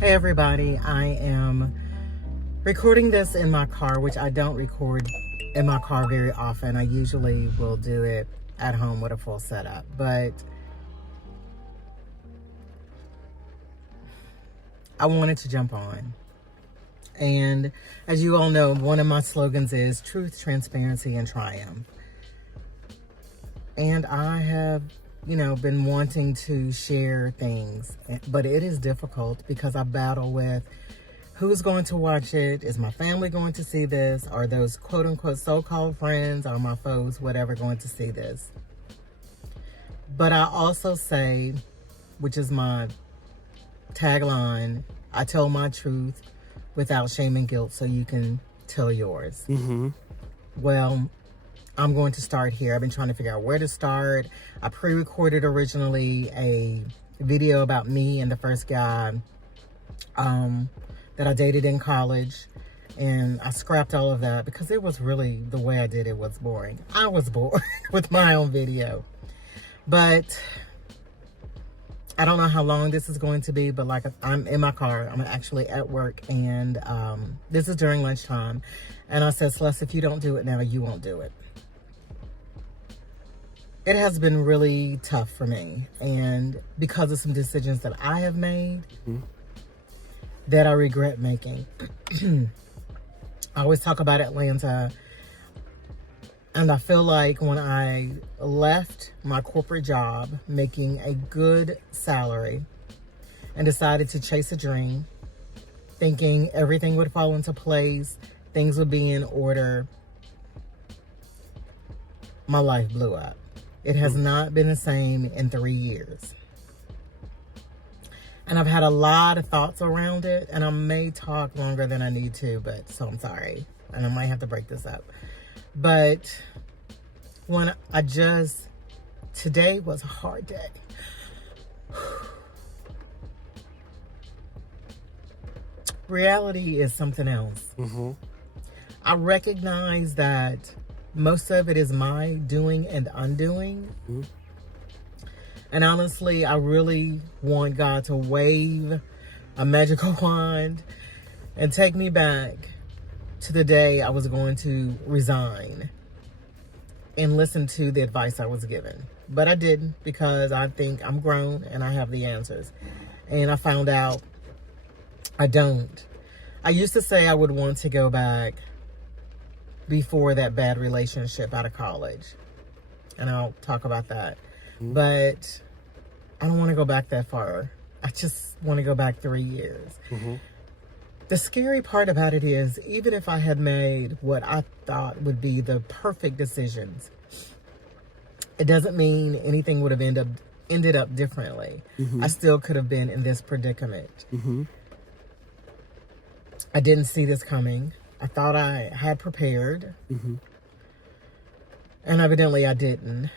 Hey everybody, I am recording this in my car, which I don't record in my car very often. I usually will do it at home with a full setup, but I wanted to jump on. And as you all know, one of my slogans is truth, transparency, and triumph. And I have, been wanting to share things, but it is difficult because I battle with who's going to watch it? Is my family going to see this? Are those quote unquote so-called friends or my foes, whatever, going to see this? But I also say, which is my tagline, I tell my truth without shame and guilt so you can tell yours. Well, I'm going to start here. I've been trying to figure out where to start. I pre-recorded originally a video about me and the first guy that I dated in college. And I scrapped all of that because it was really, the way I did it was boring. I was bored with my own video. But I don't know how long this is going to be, but like I'm in my car. I'm actually at work and this is during lunchtime. And I said, Celeste, if you don't do it now, you won't do it. It has been really tough for me. And because of some decisions that I have made that I regret making. I always talk about Atlanta. And I feel like when I left my corporate job, making a good salary, and decided to chase a dream, thinking everything would fall into place, things would be in order, my life blew up. It has not been the same in 3 years. And I've had a lot of thoughts around it, and I may talk longer than I need to, but so I'm sorry. And I might have to break this up. But when today was a hard day. Reality is something else. I recognize that most of it is my doing and undoing. And honestly, I really want God to wave a magical wand and take me back to the day I was going to resign and listen to the advice I was given. But I didn't, because I think I'm grown and I have the answers. And I found out I don't. I used to say I would want to go back before that bad relationship out of college. And I'll talk about that. But I don't want to go back that far. I just want to go back 3 years. The scary part about it is, even if I had made what I thought would be the perfect decisions, it doesn't mean anything would have ended up differently. I still could have been in this predicament. I didn't see this coming. I thought I had prepared. And evidently I didn't.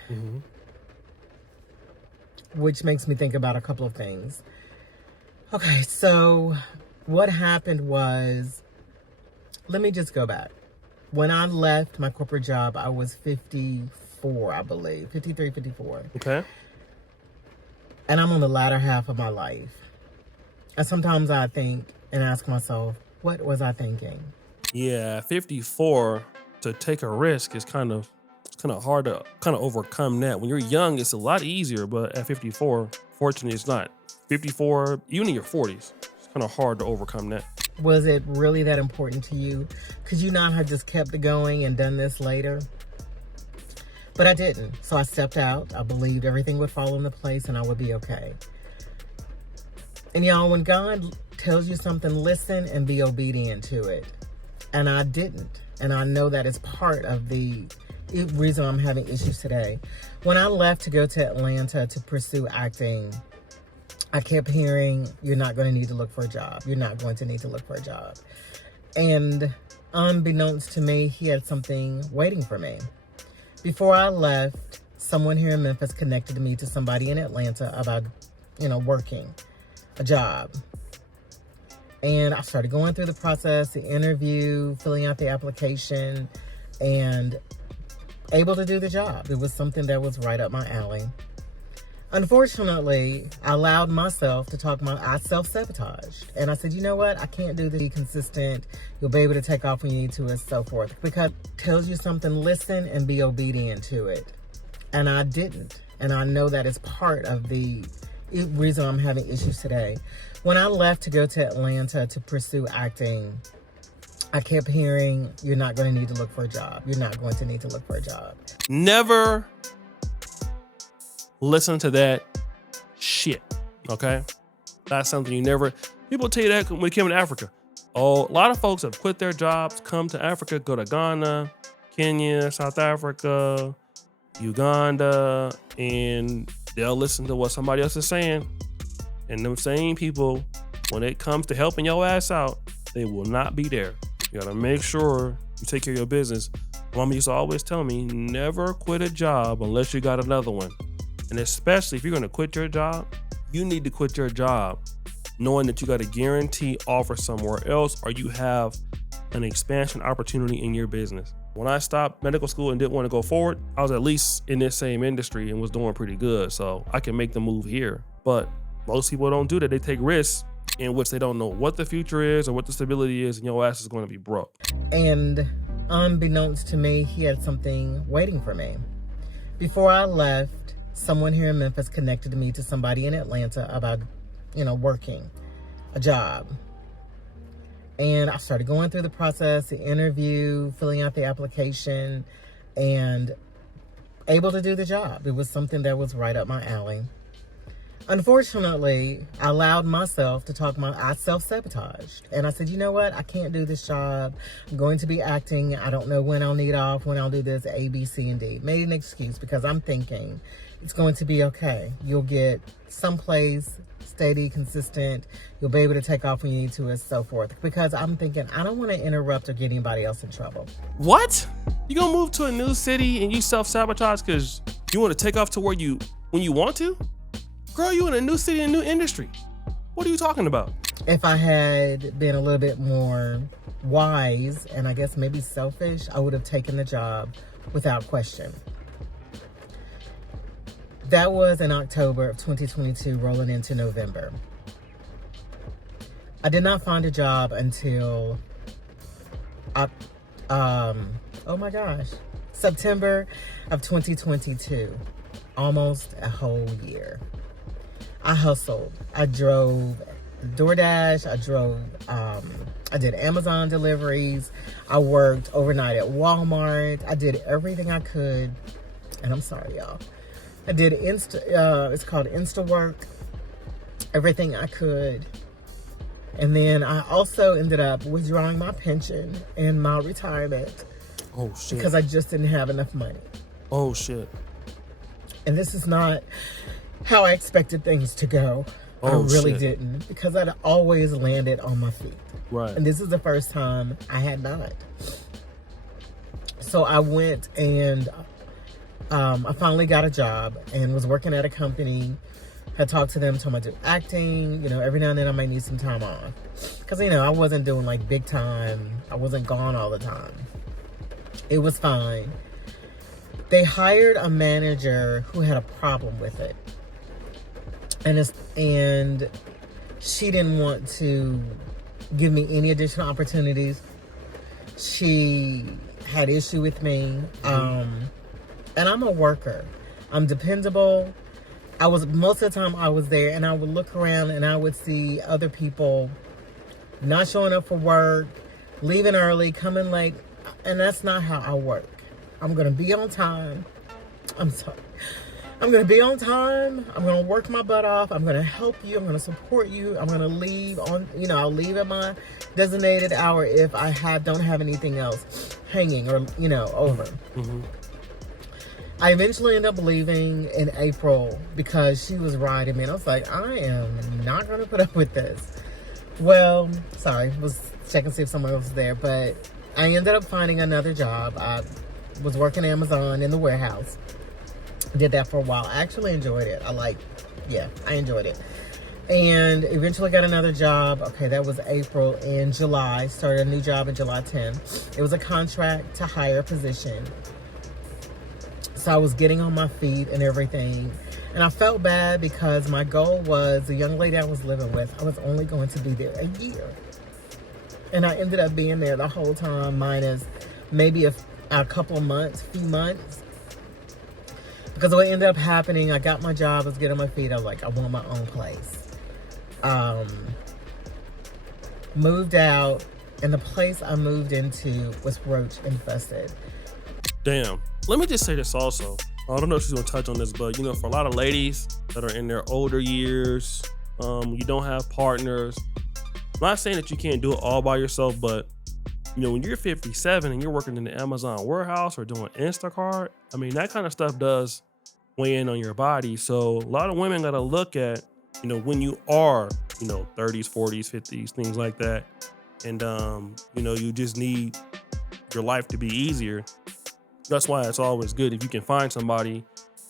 Which makes me think about a couple of things. Okay, so what happened was, let me just go back. When I left my corporate job, I was 54, I believe. 53, 54. Okay. And I'm on the latter half of my life. And sometimes I think and ask myself, what was I thinking? Yeah, 54 to take a risk is kind of hard to overcome that. When you're young, it's a lot easier, but at 54, fortunately, it's not. 54, even in your 40s, it's kind of hard to overcome that. Was it really that important to you? Could you not have just kept it going and done this later? But I didn't. So I stepped out. I believed everything would fall into place and I would be okay. And y'all, when God tells you something, listen and be obedient to it. And I didn't. And I know that is part of the reason I'm having issues today. When I left to go to Atlanta to pursue acting, I kept hearing, you're not going to need to look for a job. You're not going to need to look for a job. And unbeknownst to me, he had something waiting for me. Before I left, someone here in Memphis connected me to somebody in Atlanta about, working a job. And I started going through the process, the interview, filling out the application, and able to do the job. It was something that was right up my alley. Unfortunately, I allowed myself to I self-sabotaged. And I said, you know what? I can't do this. Be consistent. You'll be able to take off when you need to and so forth. Because it tells you something, listen and be obedient to it. And I didn't. And I know that is part of the reason I'm having issues today. When I left to go to Atlanta to pursue acting, I kept hearing, you're not going to need to look for a job. You're not going to need to look for a job. Never listen to that shit, okay? That's something you never... People tell you that when they came to Africa. Oh, a lot of folks have quit their jobs, come to Africa, go to Ghana, Kenya, South Africa, Uganda, and they'll listen to what somebody else is saying. And them same people, when it comes to helping your ass out, they will not be there. You gotta make sure you take care of your business. Mama used to always tell me, never quit a job unless you got another one. And especially if you're gonna quit your job, you need to quit your job knowing that you got a guarantee offer somewhere else, or you have an expansion opportunity in your business. When I stopped medical school and didn't want to go forward, I was at least in this same industry and was doing pretty good. So I can make the move here. But most people don't do that. They take risks in which they don't know what the future is or what the stability is, and your ass is going to be broke. And unbeknownst to me, he had something waiting for me. Before I left, someone here in Memphis connected me to somebody in Atlanta about, working a job. And I started going through the process, the interview, filling out the application, and able to do the job. It was something that was right up my alley. Unfortunately, I allowed myself to I self-sabotaged. And I said, you know what? I can't do this job. I'm going to be acting. I don't know when I'll need off, when I'll do this, A, B, C, and D. Made an excuse because I'm thinking it's going to be okay. You'll get someplace steady, consistent. You'll be able to take off when you need to and so forth. Because I'm thinking, I don't want to interrupt or get anybody else in trouble. What? You gonna move to a new city and you self-sabotage because you want to take off to when you want to? Girl, you in a new city, a new industry. What are you talking about? If I had been a little bit more wise and I guess maybe selfish, I would have taken the job without question. That was in October of 2022, rolling into November. I did not find a job until, September of 2022. Almost a whole year. I hustled. I drove DoorDash. I did Amazon deliveries. I worked overnight at Walmart. I did everything I could. And I'm sorry, y'all. I did it's called Insta work. Everything I could. And then I also ended up withdrawing my pension and my retirement. Oh, shit. Because I just didn't have enough money. Oh, shit. And this is not how I expected things to go. Oh, I really shit. didn't, because I'd always landed on my feet. Right. And this is the first time I had not. So I went and I finally got a job and was working at a company. Had talked to them, told them I do acting. Every now and then I might need some time off. Because, I wasn't doing like big time. I wasn't gone all the time. It was fine. They hired a manager who had a problem with it. And she didn't want to give me any additional opportunities. She had issue with me. And I'm a worker. I'm dependable. Most of the time I was there, and I would look around and I would see other people not showing up for work, leaving early, coming late. And that's not how I work. I'm going to be on time. I'm sorry. I'm going to be on time. I'm going to work my butt off. I'm going to help you. I'm going to support you. I'm going to leave on, I'll leave at my designated hour if I don't have anything else hanging or, over. Mm-hmm. I eventually ended up leaving in April because she was riding me. And I was like, I am not going to put up with this. Well, sorry. Was checking to see if someone else was there. But I ended up finding another job. I was working Amazon in the warehouse. Did that for a while. I actually enjoyed it. I enjoyed it. And eventually got another job. Okay, that was April. In July, started a new job in July 10. It was a contract to hire position. So I was getting on my feet and everything. And I felt bad because my goal was the young lady I was living with, I was only going to be there a year. And I ended up being there the whole time, minus maybe a couple of months, few months. Because what ended up happening, I got my job, I was getting on my feet, I was like, I want my own place. Moved out, and the place I moved into was roach infested. Damn. Let me just say this also. I don't know if she's gonna touch on this, but you know, for a lot of ladies that are in their older years, you don't have partners. I'm not saying that you can't do it all by yourself, but you know, when you're 57 and you're working in the Amazon warehouse or doing Instacart, I mean, that kind of stuff does weigh in on your body. So a lot of women gotta look at, you know, when you are, you know, 30s, 40s, 50s, things like that. And, you know, you just need your life to be easier. That's why it's always good if you can find somebody,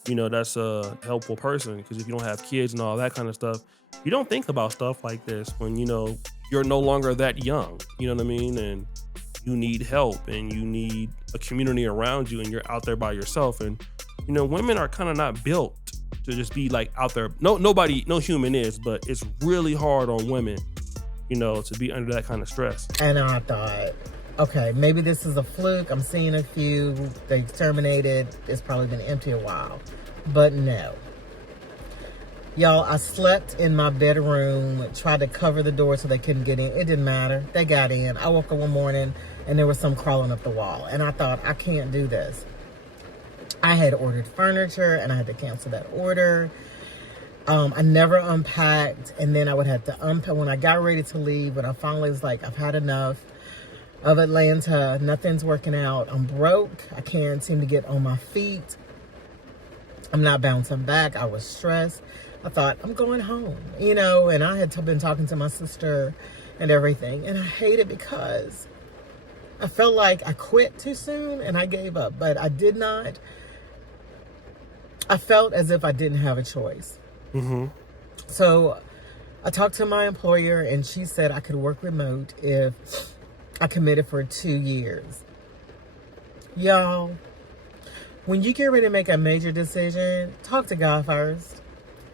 you know, that's a helpful person. Because if you don't have kids and all that kind of stuff, you don't think about stuff like this when, you know, you're no longer that young, you know what I mean? And you need help and you need a community around you and you're out there by yourself. And, you know, women are kind of not built to just be like out there. No human is, but it's really hard on women, you know, to be under that kind of stress. And I thought, okay, maybe this is a fluke. I'm seeing a few. They terminated. It's probably been empty a while. But no. Y'all, I slept in my bedroom, tried to cover the door so they couldn't get in. It didn't matter. They got in. I woke up one morning and there was some crawling up the wall. And I thought, I can't do this. I had ordered furniture and I had to cancel that order. I never unpacked, and then I would have to unpack when I got ready to leave. But I finally was like, I've had enough of Atlanta. Nothing's working out. I'm broke. I can't seem to get on my feet. I'm not bouncing back. I was stressed. I thought, I'm going home, you know, and I had been talking to my sister and everything. And I hate it because I felt like I quit too soon and I gave up, but I did not. I felt as if I didn't have a choice. Mm-hmm. So I talked to my employer and she said I could work remote if I committed for 2 years. Y'all, when you get ready to make a major decision, talk to God first.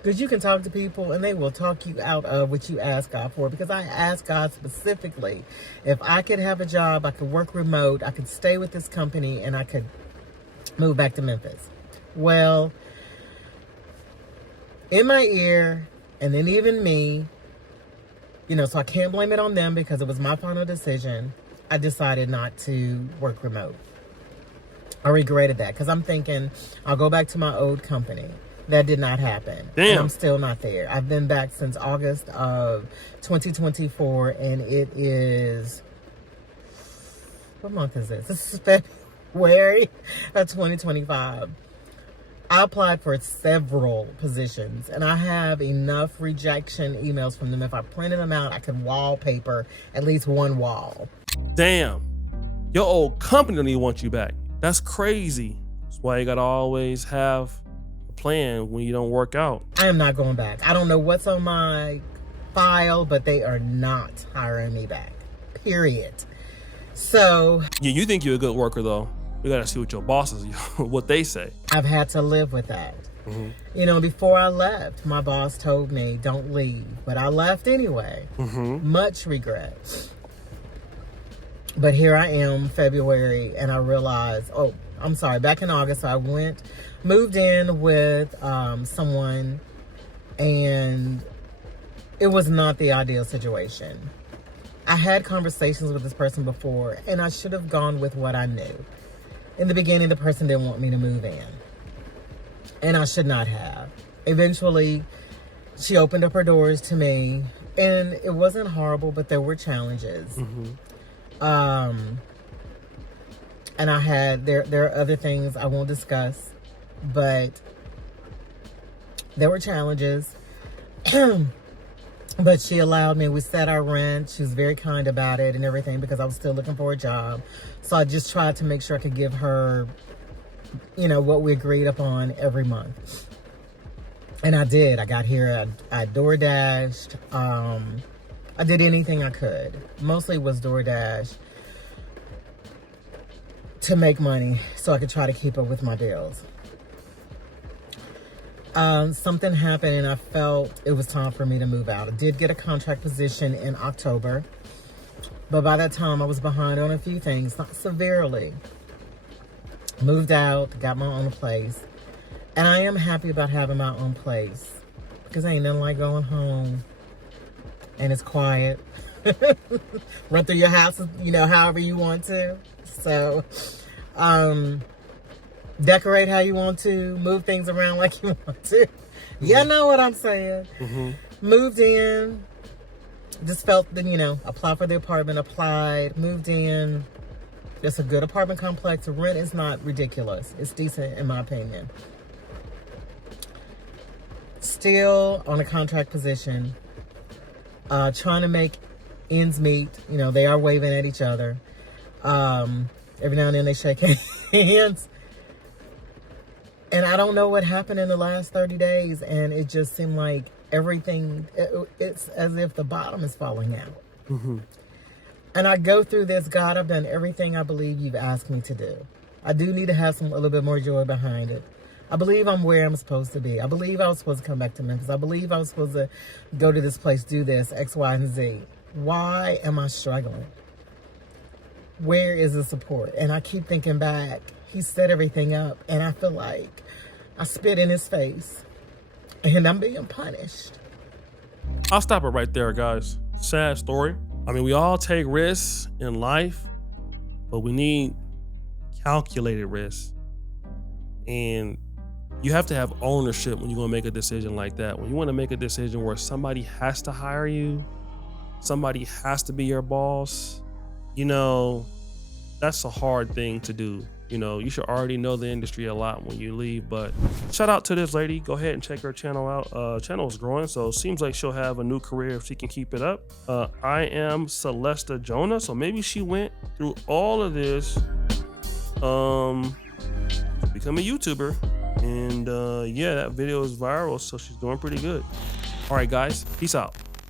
Because you can talk to people and they will talk you out of what you ask God for. Because I asked God specifically, if I could have a job, I could work remote, I could stay with this company, and I could move back to Memphis. Well, in my ear, and then even me, you know, so I can't blame it on them because it was my final decision. I decided not to work remote. I regretted that because I'm thinking I'll go back to my old company. That did not happen. Damn. And I'm still not there. I've been back since August of 2024, and it is, what month is this? This is February of 2025. I applied for several positions, and I have enough rejection emails from them. If I printed them out, I could wallpaper at least one wall. Damn. Your old company don't even want you back. That's crazy. That's why you gotta always have a plan when you don't work out. I am not going back. I don't know what's on my file, but they are not hiring me back. Period. So Yeah, you think you're a good worker though. We gotta see what your bosses, what they say. I've had to live with that. Mm-hmm. You know, before I left, my boss told me, don't leave. But I left anyway. Mm-hmm. Much regret. But here I am, February, and I realized, back in August, I moved in with someone, and it was not the ideal situation. I had conversations with this person before, and I should have gone with what I knew. In the beginning, the person didn't want me to move in, and I should not have. Eventually, she opened up her doors to me, and it wasn't horrible, but there were challenges. Mm-hmm. And I had, there are other things I won't discuss, but there were challenges. But she allowed me, we set our rent. She was very kind about it and everything because I was still looking for a job. So I just tried to make sure I could give her, you know, what we agreed upon every month. And I did. I got here, I DoorDashed. I did anything I could. Mostly was DoorDash to make money so I could try to keep up with my bills. something happened and I felt it was time for me to move out. I did get a contract position in October, but by that time I was behind on a few things, not severely. Moved out, got my own place, and I am happy about having my own place because ain't nothing like going home and it's quiet. Run through your house, however you want to. So, decorate how you want to, move things around like you want to. You know what I'm saying? Mm-hmm. Moved in, just felt that, applied for the apartment, applied, moved in. It's a good apartment complex. The rent is not ridiculous. It's decent in my opinion. Still on a contract position, trying to make ends meet. They are waving at each other. Every now and then they shake hands. And I don't know what happened in the last 30 days. And it just seemed like everything, it's as if the bottom is falling out. Mm-hmm. And I go through this, God, I've done everything I believe you've asked me to do. I do need to have a little bit more joy behind it. I believe I'm where I'm supposed to be. I believe I was supposed to come back to Memphis. I believe I was supposed to go to this place, do this, X, Y, and Z. Why am I struggling? Where is the support? And I keep thinking back. He set everything up, and I feel like I spit in his face, and I'm being punished. I'll stop it right there, guys. Sad story. I mean, we all take risks in life, but we need calculated risks. And you have to have ownership when you're going to make a decision like that. When you want to make a decision where somebody has to hire you, somebody has to be your boss, that's a hard thing to do. You should already know the industry a lot when you leave, but shout out to this lady. Go ahead and check her channel out. Channel is growing, so it seems like she'll have a new career if she can keep it up. I am Celesta Jonah, so maybe she went through all of this to become a YouTuber, and yeah, that video is viral, so she's doing pretty good. All right, guys, peace out.